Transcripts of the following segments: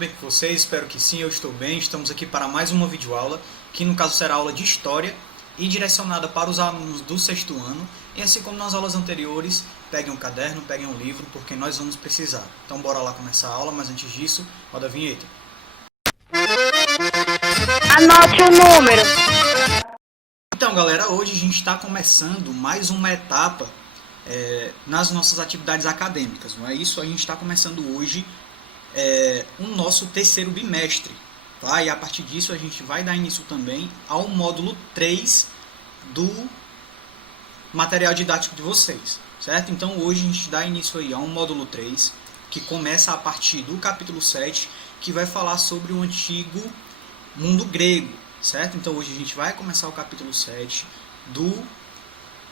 Bem com vocês, espero que sim, eu estou bem. Estamos aqui para mais uma videoaula, que no caso será aula de História e direcionada para os alunos do sexto ano. E assim como nas aulas anteriores, peguem um caderno, peguem um livro, porque nós vamos precisar. Então bora lá começar a aula, mas antes disso, roda a vinheta. Anote o número. Então galera, hoje a gente está começando mais uma etapa nas nossas atividades acadêmicas, não é isso? A gente está começando hoje o nosso terceiro bimestre, tá? E a partir disso a gente vai dar início também ao módulo 3 do material didático de vocês, certo? Então hoje a gente dá início aí a um módulo 3, que começa a partir do capítulo 7, que vai falar sobre o antigo mundo grego, certo? Então hoje a gente vai começar o capítulo 7 do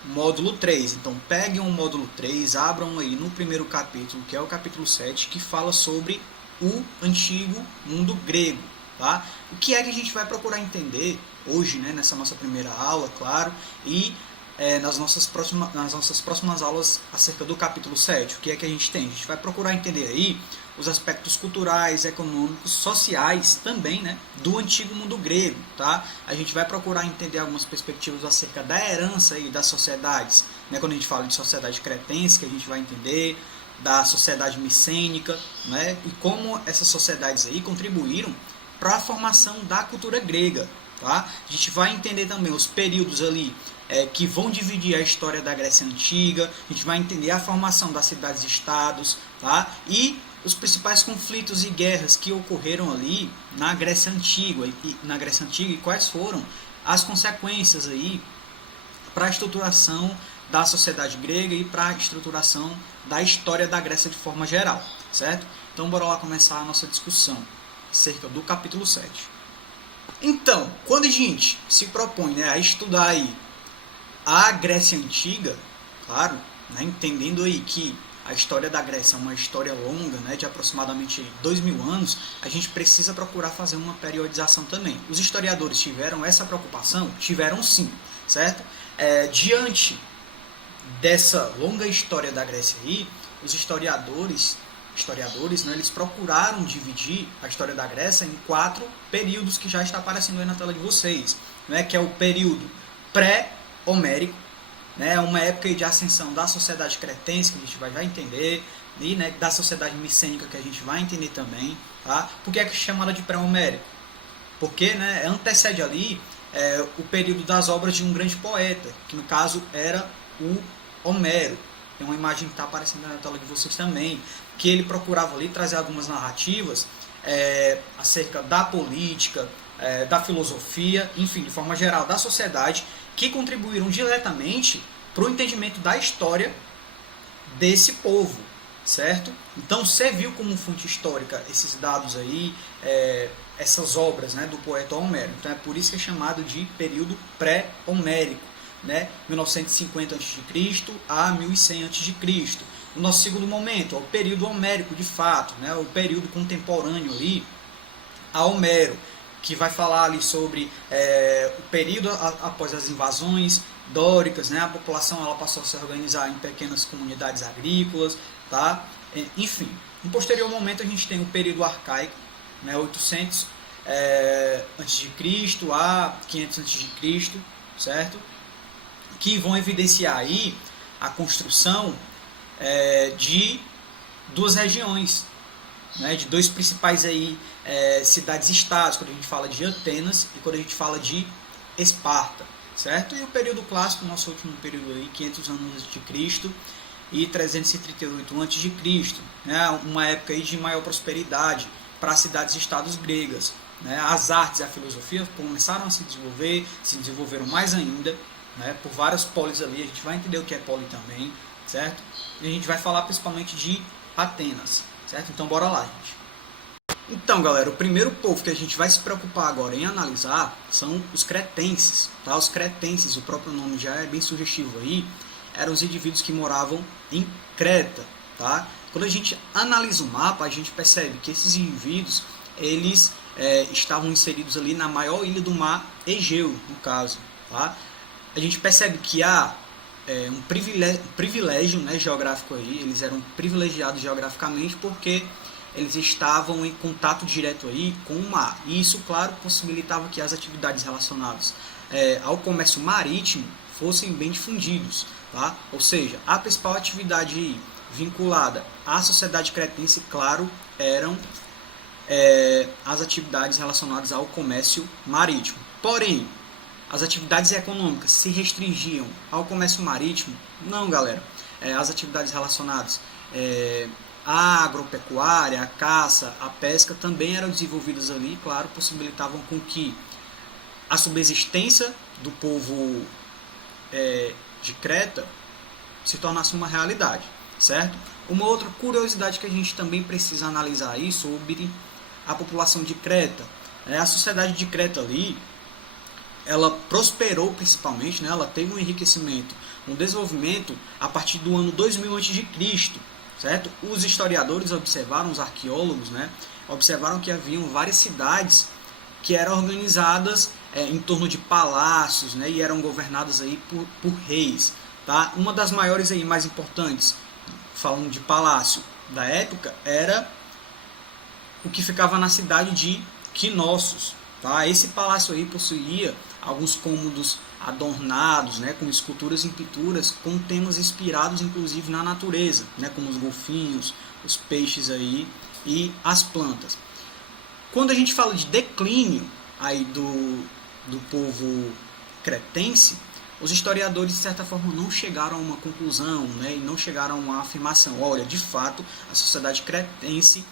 módulo 3. Então peguem o módulo 3, abram aí no primeiro capítulo, que é o capítulo 7, que fala sobre o antigo mundo grego, tá? O que é que a gente vai procurar entender hoje, né, nessa nossa primeira aula, claro, e nas nossas próximas aulas acerca do capítulo 7. O que é que a gente tem? A gente vai procurar entender aí os aspectos culturais, econômicos, sociais também, né, do antigo mundo grego, tá? A gente vai procurar entender algumas perspectivas acerca da herança aí das sociedades, né? Quando a gente fala de sociedade cretense, que a gente vai entender da sociedade micênica, né? E como essas sociedades aí contribuíram para a formação da cultura grega, tá? A gente vai entender também os períodos ali que vão dividir a história da Grécia Antiga, a gente vai entender a formação das cidades-estados, tá? E os principais conflitos e guerras que ocorreram ali na Grécia Antiga, e quais foram as consequências aí para a estruturação da sociedade grega e para a estruturação da história da Grécia de forma geral, certo? Então bora lá começar a nossa discussão acerca do capítulo 7. Então, quando a gente se propõe, né, a estudar aí a Grécia Antiga, claro, né, entendendo aí que a história da Grécia é uma história longa, né, de aproximadamente 2000 anos, a gente precisa procurar fazer uma periodização também. Os historiadores tiveram essa preocupação? Tiveram sim, certo? Diante dessa longa história da Grécia aí, os historiadores, né, eles procuraram dividir a história da Grécia em 4 períodos que já está aparecendo aí na tela de vocês, né, que é o período pré-homérico, né, uma época de ascensão da sociedade cretense, que a gente vai já entender, e, né, da sociedade micênica, que a gente vai entender também. Tá? Por que é chamada de pré-homérico? Porque, né, antecede ali o período das obras de um grande poeta, que no caso era o Homero. Tem uma imagem que está aparecendo na tela de vocês também, que ele procurava ali trazer algumas narrativas acerca da política, da filosofia, enfim, de forma geral, da sociedade, que contribuíram diretamente para o entendimento da história desse povo, certo? Então serviu como fonte histórica esses dados aí, essas obras, né, do poeta Homero. Então é por isso que é chamado de período pré-homérico, né, 1950 a.C. a 1100 a.C. O nosso segundo momento é o período homérico de fato, né, o período contemporâneo ali a Homero, que vai falar ali sobre o período após as invasões dóricas, né? A população ela passou a se organizar em pequenas comunidades agrícolas, tá? Enfim, no posterior momento a gente tem o período arcaico, né? 800 a.C. a 500 a.C., certo? Que vão evidenciar aí a construção de 2 regiões, né, de 2 principais aí cidades-estados, quando a gente fala de Atenas e quando a gente fala de Esparta, certo? E o período clássico, nosso último período aí, 500 anos antes de Cristo e 338 antes de Cristo, né, uma época aí de maior prosperidade para as cidades-estados gregas, né? As artes e a filosofia começaram a se desenvolveram mais ainda, né, por várias polis ali. A gente vai entender o que é poli também, certo? E a gente vai falar principalmente de Atenas, certo? Então bora lá, gente. Então, galera, o primeiro povo que a gente vai se preocupar agora em analisar são os cretenses, tá? Os cretenses, o próprio nome já é bem sugestivo aí, eram os indivíduos que moravam em Creta, tá? Quando a gente analisa o mapa, a gente percebe que esses indivíduos, eles estavam inseridos ali na maior ilha do mar Egeu, no caso, tá? A gente percebe que há um privilégio, né, geográfico aí, eles eram privilegiados geograficamente porque eles estavam em contato direto aí com o mar. E isso, claro, possibilitava que as atividades relacionadas ao comércio marítimo fossem bem difundidos. Tá? Ou seja, a principal atividade aí, vinculada à sociedade cretense, claro, eram as atividades relacionadas ao comércio marítimo. Porém, as atividades econômicas se restringiam ao comércio marítimo? Não, galera. As atividades relacionadas à agropecuária, à caça, à pesca também eram desenvolvidas ali, claro, possibilitavam com que a subsistência do povo de Creta se tornasse uma realidade, certo? Uma outra curiosidade que a gente também precisa analisar aí sobre a população de Creta. A sociedade de Creta ali, ela prosperou principalmente, né? Ela teve um enriquecimento, um desenvolvimento a partir do ano 2000 a.C., certo? Os historiadores observaram, os arqueólogos, né? Observaram que haviam várias cidades que eram organizadas em torno de palácios, né? E eram governadas aí por reis. Tá? Uma das maiores e mais importantes, falando de palácio da época, era o que ficava na cidade de Knossos. Tá? Esse palácio aí possuía alguns cômodos adornados, né, com esculturas e pinturas com temas inspirados inclusive na natureza, né, como os golfinhos, os peixes aí e as plantas. Quando a gente fala de declínio aí do povo cretense, os historiadores, de certa forma, não chegaram a uma conclusão, né, e não chegaram a uma afirmação. Olha, de fato, a sociedade cretense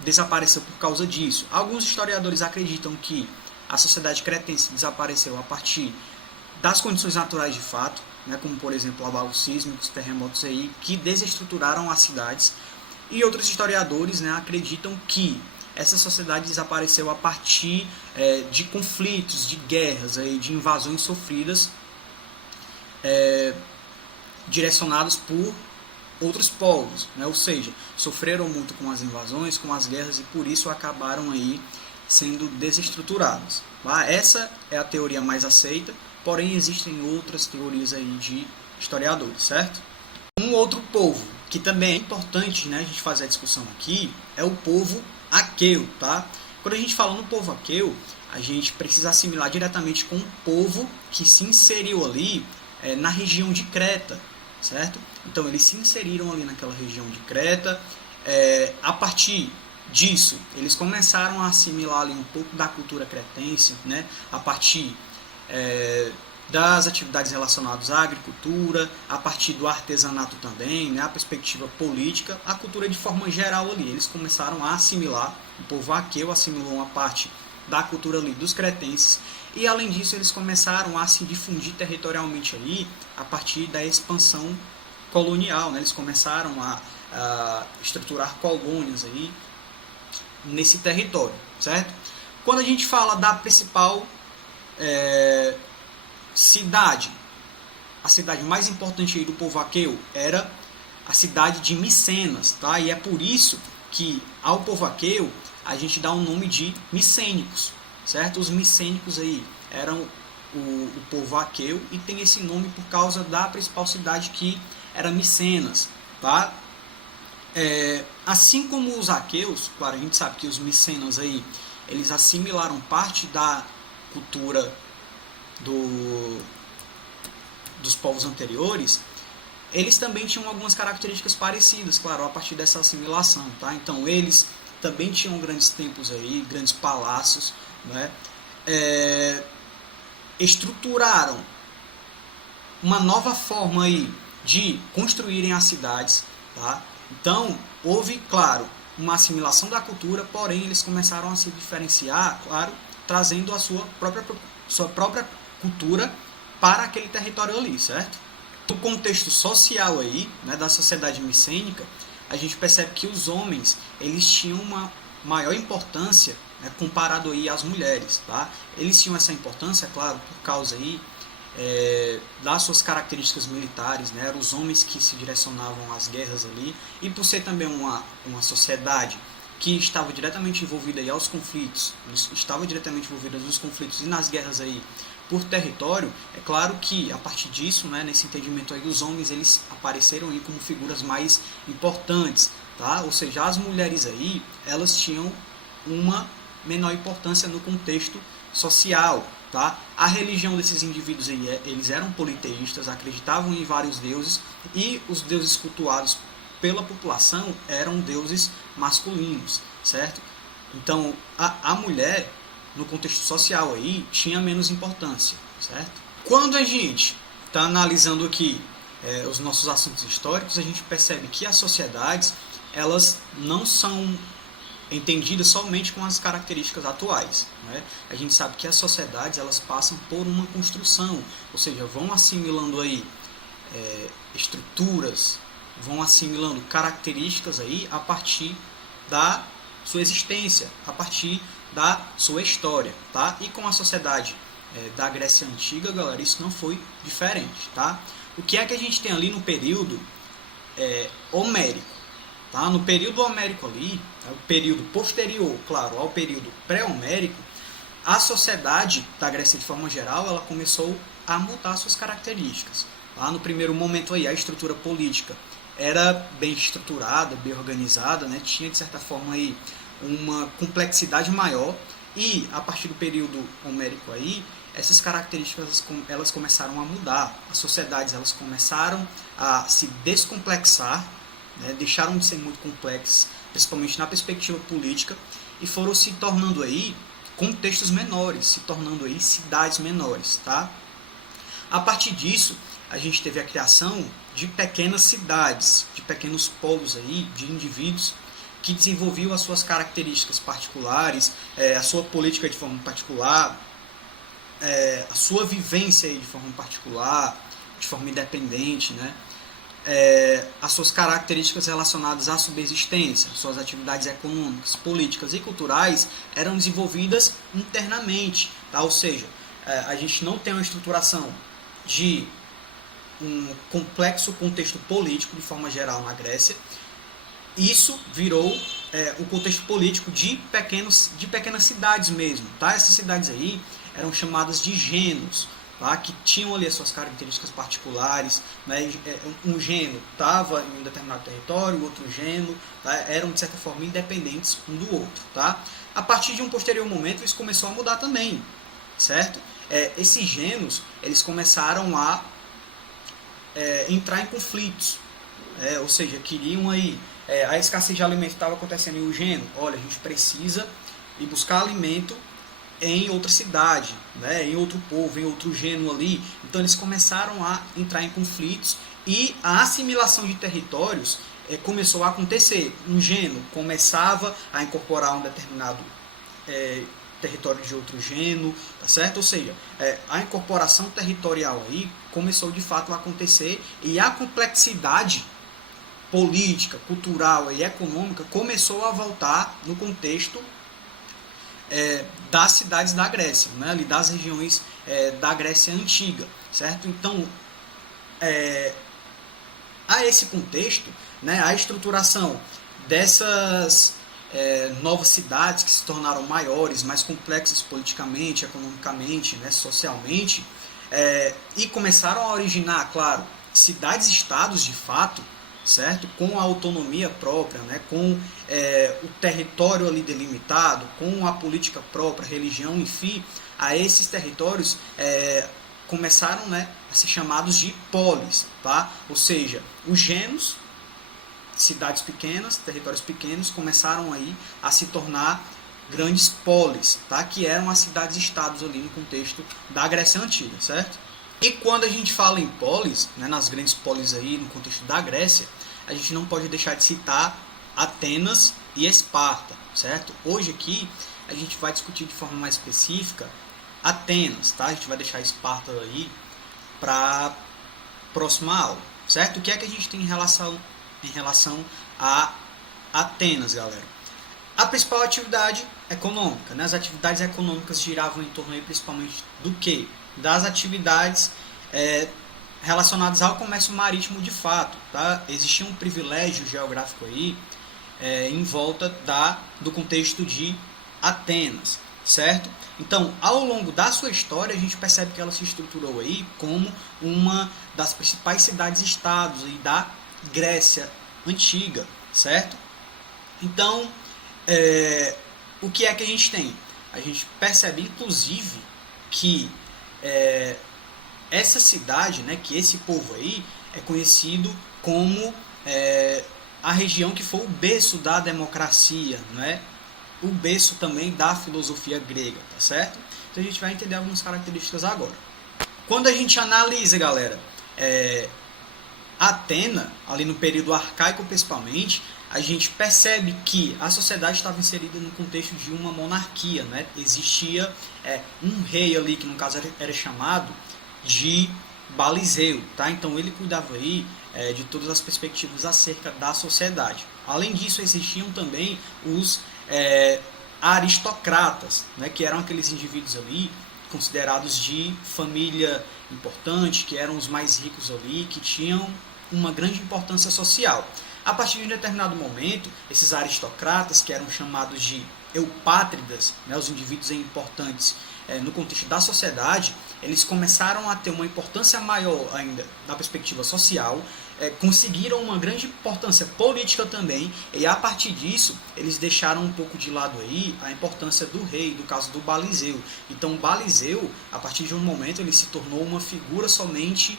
desapareceu por causa disso. Alguns historiadores acreditam que a sociedade cretense desapareceu a partir das condições naturais de fato, né, como, por exemplo, abalos sísmicos, terremotos aí, que desestruturaram as cidades. E outros historiadores, né, acreditam que essa sociedade desapareceu a partir de conflitos, de guerras, de invasões sofridas direcionadas por outros povos, né? Ou seja, sofreram muito com as invasões, com as guerras e por isso acabaram aí sendo desestruturadas. Tá? Essa é a teoria mais aceita, porém existem outras teorias aí de historiadores, certo? Um outro povo que também é importante, né, a gente fazer a discussão aqui é o povo aqueu, tá? Quando a gente fala no povo aqueu, a gente precisa assimilar diretamente com o povo que se inseriu ali na região de Creta, certo? Então eles se inseriram ali naquela região de Creta, a partir disso eles começaram a assimilar ali um pouco da cultura cretense, né? A partir das atividades relacionadas à agricultura, a partir do artesanato também, né, a perspectiva política, a cultura de forma geral ali. Eles começaram a assimilar, o povo aqueu assimilou uma parte da cultura ali dos cretenses, e além disso eles começaram a se difundir territorialmente aí a partir da expansão colonial, né? Eles começaram a estruturar colônias aí nesse território, certo? Quando a gente fala da principal cidade, a cidade mais importante aí do povo aqueu era a cidade de Micenas, tá? E é por isso que ao povo aqueu a gente dá o nome de micênicos, certo? Os micênicos aí eram o povo aqueu e tem esse nome por causa da principal cidade que era Micenas, tá? Assim como os aqueus, claro, a gente sabe que os micenas aí eles assimilaram parte da cultura dos povos anteriores, eles também tinham algumas características parecidas, claro, a partir dessa assimilação, tá? Então eles também tinham grandes templos aí, grandes palácios, né? Estruturaram uma nova forma aí de construírem as cidades, tá? Então houve, claro, uma assimilação da cultura, porém eles começaram a se diferenciar, claro, trazendo a sua própria cultura para aquele território ali, certo? No contexto social aí, né, da sociedade micênica, a gente percebe que os homens eles tinham uma maior importância, né, comparado aí às mulheres, tá? Eles tinham essa importância, claro, por causa aí das suas características militares, né? Eram os homens que se direcionavam às guerras ali, e por ser também uma sociedade que estava diretamente envolvida aí aos conflitos, estava diretamente envolvida nos conflitos e nas guerras aí por território, é claro que a partir disso, né, nesse entendimento aí, os homens eles apareceram aí como figuras mais importantes, tá? Ou seja, as mulheres aí, elas tinham uma menor importância no contexto social, tá? A religião desses indivíduos aí, eles eram politeístas, acreditavam em vários deuses, e os deuses cultuados pela população eram deuses masculinos, certo? Então, a mulher, no contexto social aí, tinha menos importância, certo? Quando a gente está analisando aqui os nossos assuntos históricos, a gente percebe que as sociedades, elas não são entendidas somente com as características atuais, né? A gente sabe que as sociedades, elas passam por uma construção, ou seja, vão assimilando aí estruturas, vão assimilando características aí a partir da sua existência, a partir da sua história, tá? E com a sociedade da Grécia Antiga, galera, isso não foi diferente, tá? O que é que a gente tem ali no período homérico? Tá? No período homérico ali, o período posterior, claro, ao período pré-homérico, a sociedade da Grécia de forma geral, ela começou a mudar suas características. Tá? No primeiro momento aí, a estrutura política era bem estruturada, bem organizada, né? Tinha de certa forma aí uma complexidade maior, e a partir do período homérico aí, essas características elas começaram a mudar. As sociedades, elas começaram a se descomplexar, né? Deixaram de ser muito complexas, principalmente na perspectiva política, e foram se tornando aí contextos menores, se tornando aí cidades menores, tá? A partir disso, a gente teve a criação de pequenas cidades, de pequenos polos aí, de indivíduos que desenvolviam as suas características particulares, a sua política de forma particular, a sua vivência aí de forma particular, de forma independente, né? As suas características relacionadas à subsistência, suas atividades econômicas, políticas e culturais eram desenvolvidas internamente, tá? Ou seja, a gente não tem uma estruturação de um complexo contexto político de forma geral na Grécia. Isso virou o contexto político de pequenas cidades mesmo, tá? Essas cidades aí eram chamadas de genos, tá? Que tinham ali as suas características particulares, né? Um geno estava em um determinado território, o outro geno, tá? Eram de certa forma independentes um do outro, tá? A partir de um posterior momento isso começou a mudar também, certo? Esses genos, eles começaram a entrar em conflitos, ou seja, queriam aí a escassez de alimento estava acontecendo em um geno, olha, a gente precisa ir buscar alimento em outra cidade, né, em outro povo, em outro geno ali. Então eles começaram a entrar em conflitos, e a assimilação de territórios começou a acontecer. Um geno começava a incorporar um determinado território de outro geno, tá certo? Ou seja, a incorporação territorial aí começou de fato a acontecer, e a complexidade política, cultural e econômica começou a voltar no contexto das cidades da Grécia, né? Ali das regiões da Grécia Antiga, certo? Então, a esse contexto, né, a estruturação dessas novas cidades que se tornaram maiores, mais complexas politicamente, economicamente, né, socialmente, e começaram a originar, claro, cidades-estados de fato, certo? Com a autonomia própria, né? Com o território ali delimitado, com a política própria, religião, enfim, a esses territórios começaram, né, a ser chamados de polis, tá? Ou seja, os genos, cidades pequenas, territórios pequenos, começaram aí a se tornar grandes polis, tá? Que eram as cidades-estados ali no contexto da Grécia Antiga, certo? E quando a gente fala em polis, né, nas grandes polis aí no contexto da Grécia, a gente não pode deixar de citar Atenas e Esparta, certo? Hoje aqui a gente vai discutir de forma mais específica Atenas, tá? A gente vai deixar Esparta aí para a próxima aula, certo? O que é que a gente tem em relação a Atenas, galera? A principal atividade econômica, né? As atividades econômicas giravam em torno aí principalmente do quê? Das atividades relacionadas ao comércio marítimo de fato, tá? Existia um privilégio geográfico aí em volta do contexto de Atenas, certo? Então, ao longo da sua história, a gente percebe que ela se estruturou aí como uma das principais cidades-estados da Grécia Antiga, certo? Então, o que é que a gente tem? A gente percebe, inclusive, que essa cidade, né, que esse povo aí é conhecido como a região que foi o berço da democracia, né? O berço também da filosofia grega, tá certo? Então a gente vai entender algumas características agora. Quando a gente analisa, galera, Atena, ali no período arcaico principalmente, a gente percebe que a sociedade estava inserida no contexto de uma monarquia, né? Existia um rei ali, que no caso era chamado de Baliseu, tá? Então ele cuidava aí de todas as perspectivas acerca da sociedade. Além disso, existiam também os aristocratas, né? Que eram aqueles indivíduos ali considerados de família importante, que eram os mais ricos ali, que tinham uma grande importância social. A partir de um determinado momento, esses aristocratas, que eram chamados de eupátridas, né, os indivíduos importantes no contexto da sociedade, eles começaram a ter uma importância maior ainda na perspectiva social, conseguiram uma grande importância política também, e a partir disso eles deixaram um pouco de lado aí a importância do rei, do caso do Baliseu. Então Baliseu, a partir de um momento, ele se tornou uma figura somente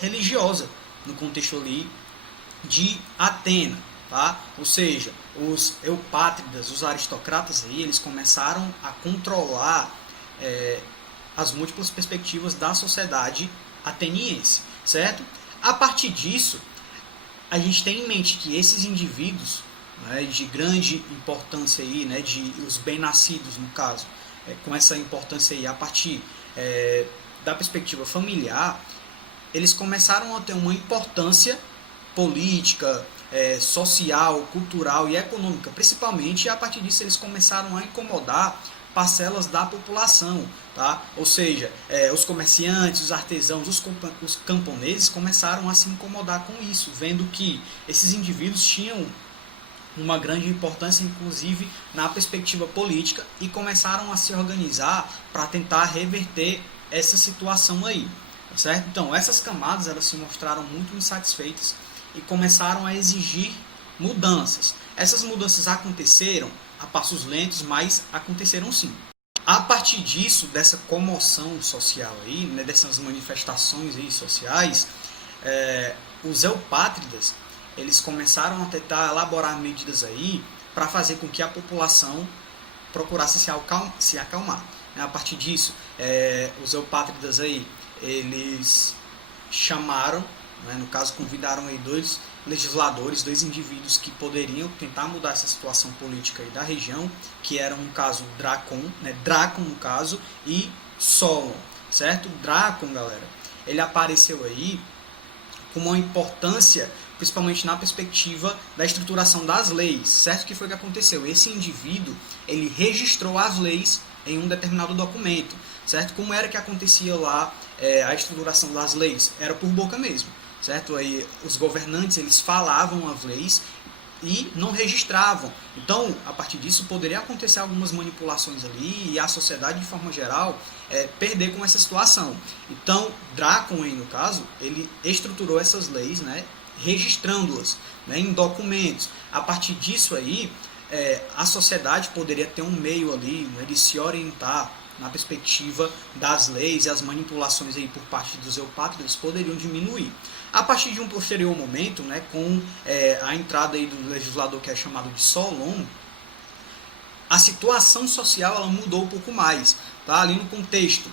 religiosa no contexto ali de Atena, tá? Ou seja, os eupátridas, os aristocratas aí, eles começaram a controlar as múltiplas perspectivas da sociedade ateniense, certo? A partir disso, a gente tem em mente que esses indivíduos, né, de grande importância aí, né, de os bem-nascidos no caso, com essa importância aí a partir da perspectiva familiar, eles começaram a ter uma importância política, social, cultural e econômica, principalmente, e a partir disso eles começaram a incomodar parcelas da população, tá? Ou seja, os comerciantes, os artesãos, os camponeses começaram a se incomodar com isso, vendo que esses indivíduos tinham uma grande importância, inclusive na perspectiva política, e começaram a se organizar para tentar reverter essa situação aí, tá certo? Então, essas camadas elas se mostraram muito insatisfeitas e começaram a exigir mudanças. Essas mudanças aconteceram a passos lentos, mas aconteceram sim. A partir disso, dessa comoção social aí, né, dessas manifestações aí sociais, os eupátridas eles começaram a tentar elaborar medidas aí para fazer com que a população procurasse se acalmar. A partir disso, os eupátridas aí eles chamaram, né, no caso convidaram aí dois legisladores, dois indivíduos que poderiam tentar mudar essa situação política aí da região, que eram no caso Drácon no caso, e Solon, certo? Drácon, galera, ele apareceu aí com uma importância principalmente na perspectiva da estruturação das leis, certo? Que foi o que aconteceu? Esse indivíduo, ele registrou as leis em um determinado documento, certo? Como era que acontecia lá a estruturação das leis? Era por boca mesmo, certo? Aí os governantes, eles falavam as leis e não registravam. Então, a partir disso, poderia acontecer algumas manipulações ali e a sociedade, de forma geral, perder com essa situação. Então, Drácon, aí, no caso, ele estruturou essas leis, né, registrando-as, né, em documentos. A partir disso aí, a sociedade poderia ter um meio ali, né, de se orientar na perspectiva das leis, e as manipulações aí por parte dos eupátridas poderiam diminuir. A partir de um posterior momento, né, com a entrada aí do legislador que é chamado de Solon, a situação social ela mudou um pouco mais. Tá? Ali no contexto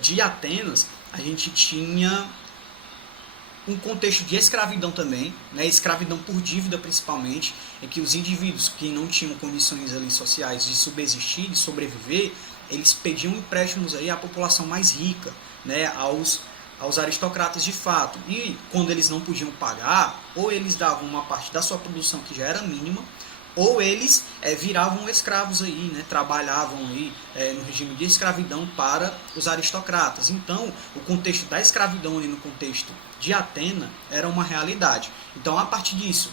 de Atenas, a gente tinha um contexto de escravidão também, né, escravidão por dívida principalmente, em que os indivíduos que não tinham condições ali sociais de subsistir, de sobreviver, eles pediam empréstimos aí à população mais rica, né, aos aristocratas de fato. E quando eles não podiam pagar, ou eles davam uma parte da sua produção que já era mínima, ou eles viravam escravos aí, né, trabalhavam aí no regime de escravidão para os aristocratas. Então, o contexto da escravidão ali no contexto de Atena era uma realidade. Então, a partir disso,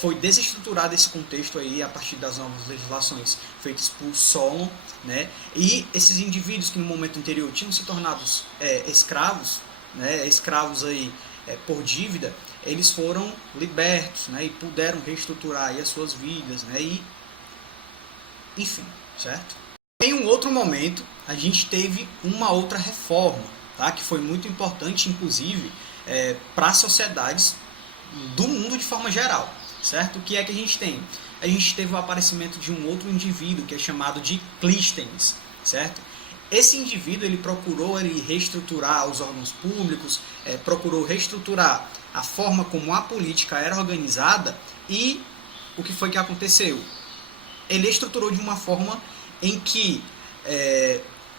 foi desestruturado esse contexto aí a partir das novas legislações feitas por Solon, né, e esses indivíduos que no momento anterior tinham se tornado escravos, né, escravos aí por dívida, eles foram libertos, né, e puderam reestruturar aí as suas vidas, né, e enfim, certo? Em um outro momento, a gente teve uma outra reforma, tá, que foi muito importante, inclusive, para as sociedades do mundo de forma geral, certo? O que é que a gente tem? A gente teve o aparecimento de um outro indivíduo que é chamado de Clístenes, certo? Esse indivíduo ele procurou reestruturar os órgãos públicos, procurou reestruturar a forma como a política era organizada e o que foi que aconteceu? Ele estruturou de uma forma em que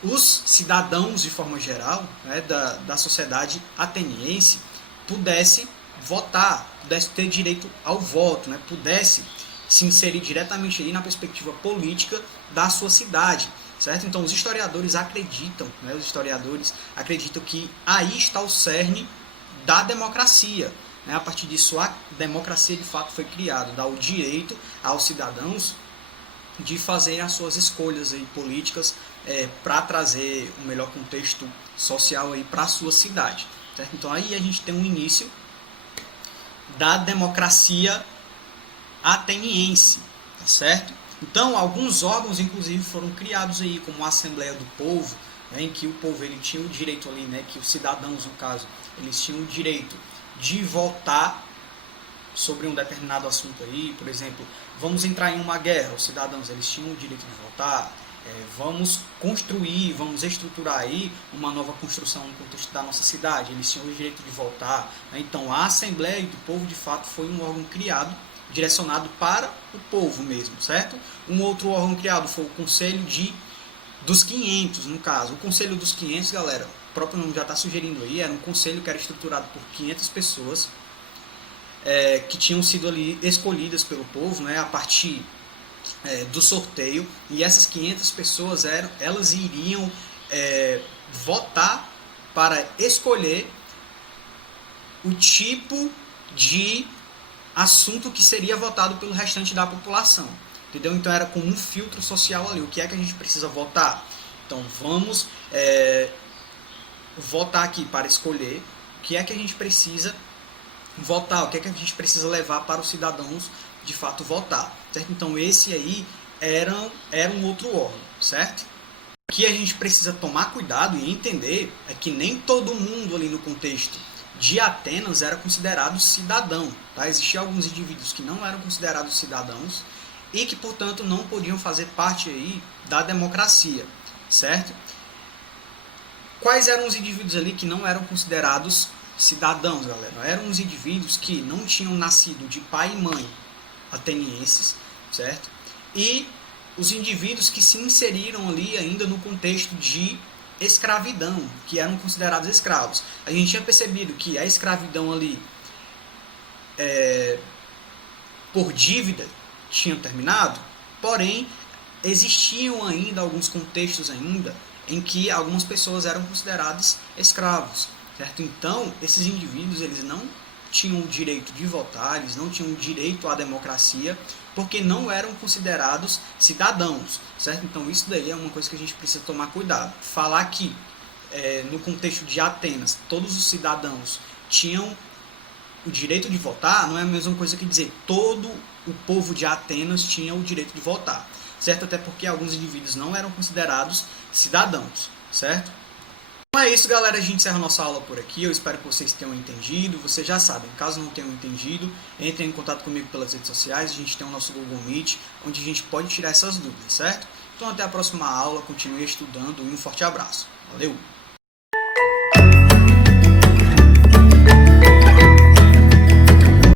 os cidadãos, de forma geral, né, da sociedade ateniense, pudesse votar, pudesse ter direito ao voto, né, pudesse se inserir diretamente aí na perspectiva política da sua cidade, certo? Então os historiadores acreditam, né, que aí está o cerne da democracia, né? A partir disso a democracia de fato foi criada, dá o direito aos cidadãos de fazer as suas escolhas aí políticas para trazer um melhor contexto social aí para a sua cidade, certo? Então aí a gente tem um início da democracia ateniense, tá certo? Então alguns órgãos inclusive foram criados aí, como a Assembleia do Povo, né, em que o povo ele tinha o direito ali, né, que os cidadãos no caso, eles tinham o direito de votar sobre um determinado assunto aí, por exemplo, vamos entrar em uma guerra, os cidadãos eles tinham o direito de votar, vamos construir, vamos estruturar aí uma nova construção no contexto da nossa cidade, eles tinham o direito de votar, né? Então a Assembleia do Povo de fato foi um órgão criado, direcionado para o povo mesmo, certo? Um outro órgão criado foi o Conselho dos 500, no caso. O Conselho dos 500, galera, o próprio nome já está sugerindo aí, era um conselho que era estruturado por 500 pessoas, que tinham sido ali escolhidas pelo povo, né, a partir do sorteio, e essas 500 pessoas elas iriam votar para escolher o tipo de assunto que seria votado pelo restante da população, entendeu? Então era como um filtro social ali, o que é que a gente precisa votar? Então vamos votar aqui para escolher o que é que a gente precisa votar, o que é que a gente precisa levar para os cidadãos de fato votar, certo? Então esse aí era um outro órgão, certo? O que a gente precisa tomar cuidado e entender é que nem todo mundo ali no contexto de Atenas era considerado cidadão, tá? Existiam alguns indivíduos que não eram considerados cidadãos e que, portanto, não podiam fazer parte aí da democracia, certo? Quais eram os indivíduos ali que não eram considerados cidadãos, galera? Eram os indivíduos que não tinham nascido de pai e mãe atenienses, certo? E os indivíduos que se inseriram ali ainda no contexto de escravidão, que eram considerados escravos. A gente tinha percebido que a escravidão ali por dívida tinha terminado, porém existiam ainda alguns contextos ainda em que algumas pessoas eram consideradas escravos, certo? Então esses indivíduos eles não tinham o direito de votar, eles não tinham o direito à democracia, porque não eram considerados cidadãos, certo? Então isso daí é uma coisa que a gente precisa tomar cuidado. Falar que no contexto de Atenas todos os cidadãos tinham o direito de votar não é a mesma coisa que dizer todo o povo de Atenas tinha o direito de votar, certo? Até porque alguns indivíduos não eram considerados cidadãos, certo? Então é isso, galera, a gente encerra a nossa aula por aqui, eu espero que vocês tenham entendido. Vocês já sabem, caso não tenham entendido, entrem em contato comigo pelas redes sociais, a gente tem o nosso Google Meet, onde a gente pode tirar essas dúvidas, certo? Então até a próxima aula, continue estudando e um forte abraço. Valeu!